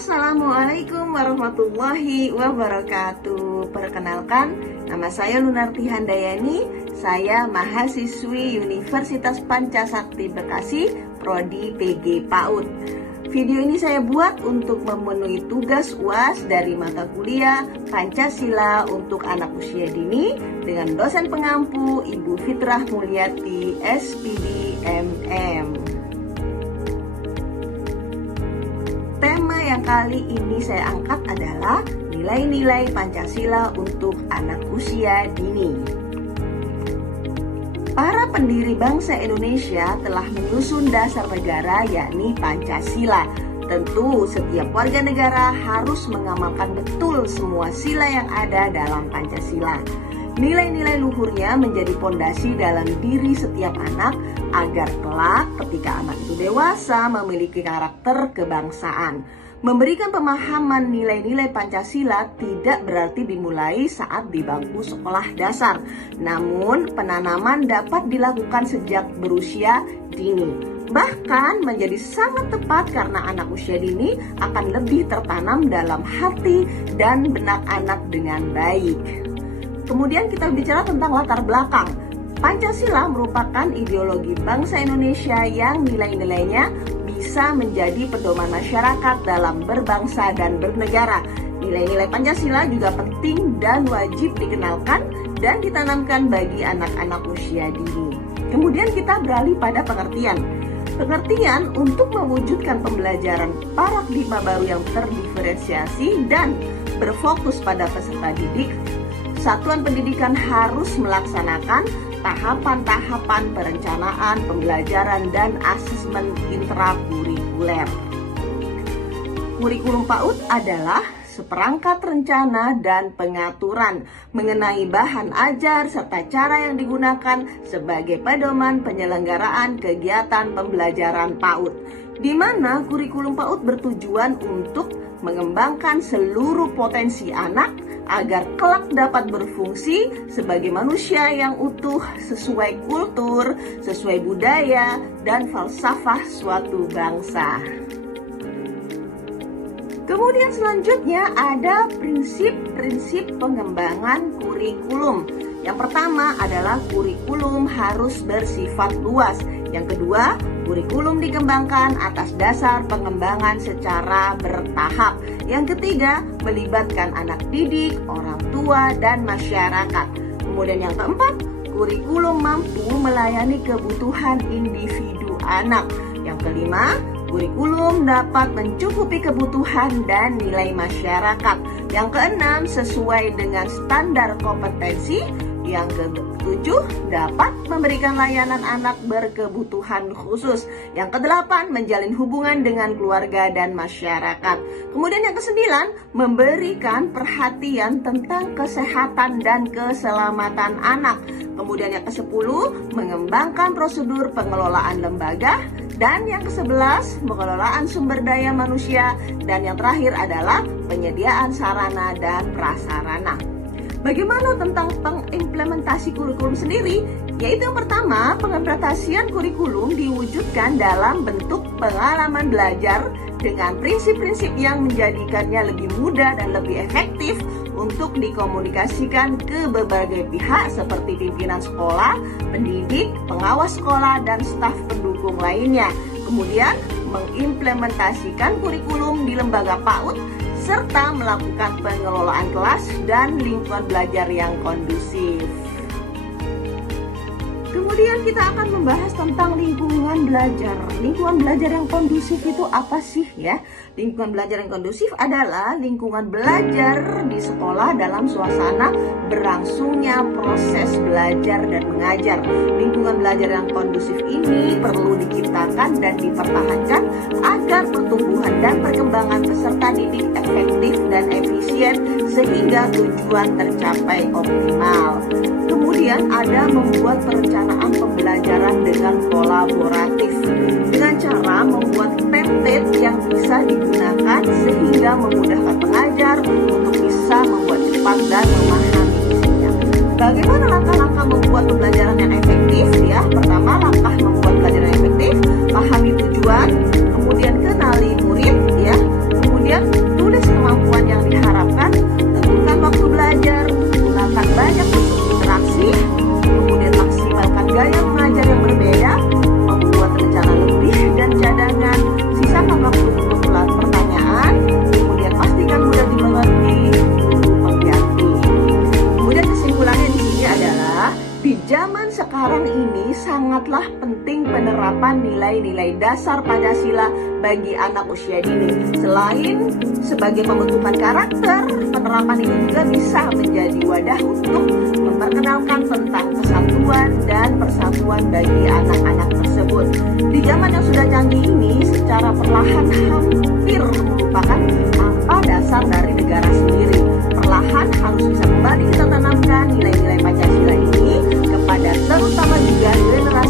Assalamualaikum warahmatullahi wabarakatuh. Perkenalkan, nama saya Lunarti Handayani. Saya mahasiswi Universitas Pancasakti Bekasi, Prodi PG PAUD. Video ini saya buat untuk memenuhi tugas UAS dari mata kuliah Pancasila untuk anak usia dini dengan dosen pengampu Ibu Fitrah Mulyati, SPD, MM. Tema yang kali ini saya angkat adalah nilai-nilai Pancasila untuk anak usia dini. Para pendiri bangsa Indonesia telah menyusun dasar negara, yakni Pancasila. Tentu setiap warga negara harus mengamalkan betul semua sila yang ada dalam Pancasila. Nilai-nilai luhurnya menjadi pondasi dalam diri setiap anak agar kelak ketika anak itu dewasa memiliki karakter kebangsaan. Memberikan pemahaman nilai-nilai Pancasila tidak berarti dimulai saat di bangku sekolah dasar. Namun penanaman dapat dilakukan sejak berusia dini. Bahkan menjadi sangat tepat karena anak usia dini akan lebih tertanam dalam hati dan benak anak dengan baik. Kemudian kita bicara tentang latar belakang. Pancasila merupakan ideologi bangsa Indonesia yang nilai-nilainya bisa menjadi pedoman masyarakat dalam berbangsa dan bernegara. Nilai-nilai Pancasila juga penting dan wajib dikenalkan dan ditanamkan bagi anak-anak usia dini. Kemudian kita beralih pada pengertian. Pengertian untuk mewujudkan pembelajaran paradigma baru yang terdiferensiasi dan berfokus pada peserta didik. Satuan pendidikan harus melaksanakan tahapan-tahapan perencanaan, pembelajaran, dan asesmen intrakurikuler. Kurikulum PAUD adalah seperangkat rencana dan pengaturan mengenai bahan ajar serta cara yang digunakan sebagai pedoman penyelenggaraan kegiatan pembelajaran PAUD, di mana kurikulum PAUD bertujuan untuk mengembangkan seluruh potensi anak agar kelak dapat berfungsi sebagai manusia yang utuh sesuai kultur, sesuai budaya, dan falsafah suatu bangsa. Kemudian selanjutnya ada prinsip-prinsip pengembangan kurikulum. Yang pertama adalah kurikulum harus bersifat luas. Yang kedua, kurikulum dikembangkan atas dasar pengembangan secara bertahap. Yang ketiga, melibatkan anak didik, orang tua, dan masyarakat. Kemudian yang keempat, kurikulum mampu melayani kebutuhan individu anak. Yang kelima, kurikulum dapat mencukupi kebutuhan dan nilai masyarakat. Yang keenam, sesuai dengan standar kompetensi. Yang ketujuh, dapat memberikan layanan anak berkebutuhan khusus. Yang kedelapan, menjalin hubungan dengan keluarga dan masyarakat. Kemudian yang kesembilan, memberikan perhatian tentang kesehatan dan keselamatan anak. Kemudian yang kesepuluh, mengembangkan prosedur pengelolaan lembaga. Dan yang ke-11, pengelolaan sumber daya manusia. Dan yang terakhir adalah penyediaan sarana dan prasarana. Bagaimana tentang pengimplementasi kurikulum sendiri? Yaitu yang pertama, pengimplementasian kurikulum diwujudkan dalam bentuk pengalaman belajar dengan prinsip-prinsip yang menjadikannya lebih mudah dan lebih efektif untuk dikomunikasikan ke berbagai pihak seperti pimpinan sekolah, pendidik, pengawas sekolah, dan staf pendukung lainnya. Kemudian mengimplementasikan kurikulum di lembaga PAUD serta melakukan pengelolaan kelas dan lingkungan belajar yang kondusif. Kemudian kita akan membahas tentang lingkungan belajar. Lingkungan belajar yang kondusif itu apa sih ya? Lingkungan belajar yang kondusif adalah lingkungan belajar di sekolah dalam suasana berlangsungnya proses belajar dan mengajar. Lingkungan belajar yang kondusif ini perlu diciptakan dan dipertahankan agar pertumbuhan dan perkembangan peserta didik efektif dan efisien sehingga tujuan tercapai optimal. Kemudian ada membuat perencanaan pembelajaran dengan kolaboratif dengan cara membuat template yang bisa digunakan sehingga memudahkan pengajar untuk bisa membuat cepat dan memahami isinya. Bagaimana langkah-langkah membuat pembelajaran yang efektif ya? Pertama, langkah membuat pembelajaran yang efektif, pahami tujuan, kemudian kenali murid ya. Kemudian zaman sekarang ini sangatlah penting penerapan nilai-nilai dasar Pancasila bagi anak usia dini. Selain sebagai pembentukan karakter, penerapan ini juga bisa menjadi wadah untuk memperkenalkan tentang kesatuan dan persatuan bagi anak-anak tersebut. Di zaman yang sudah canggih ini, secara perlahan hampir melupakan apa dasar dari negara sendiri. Perlahan harus bisa kembali kita tanamkan nilai-nilai Pancasila ini kepada terutama juga generasi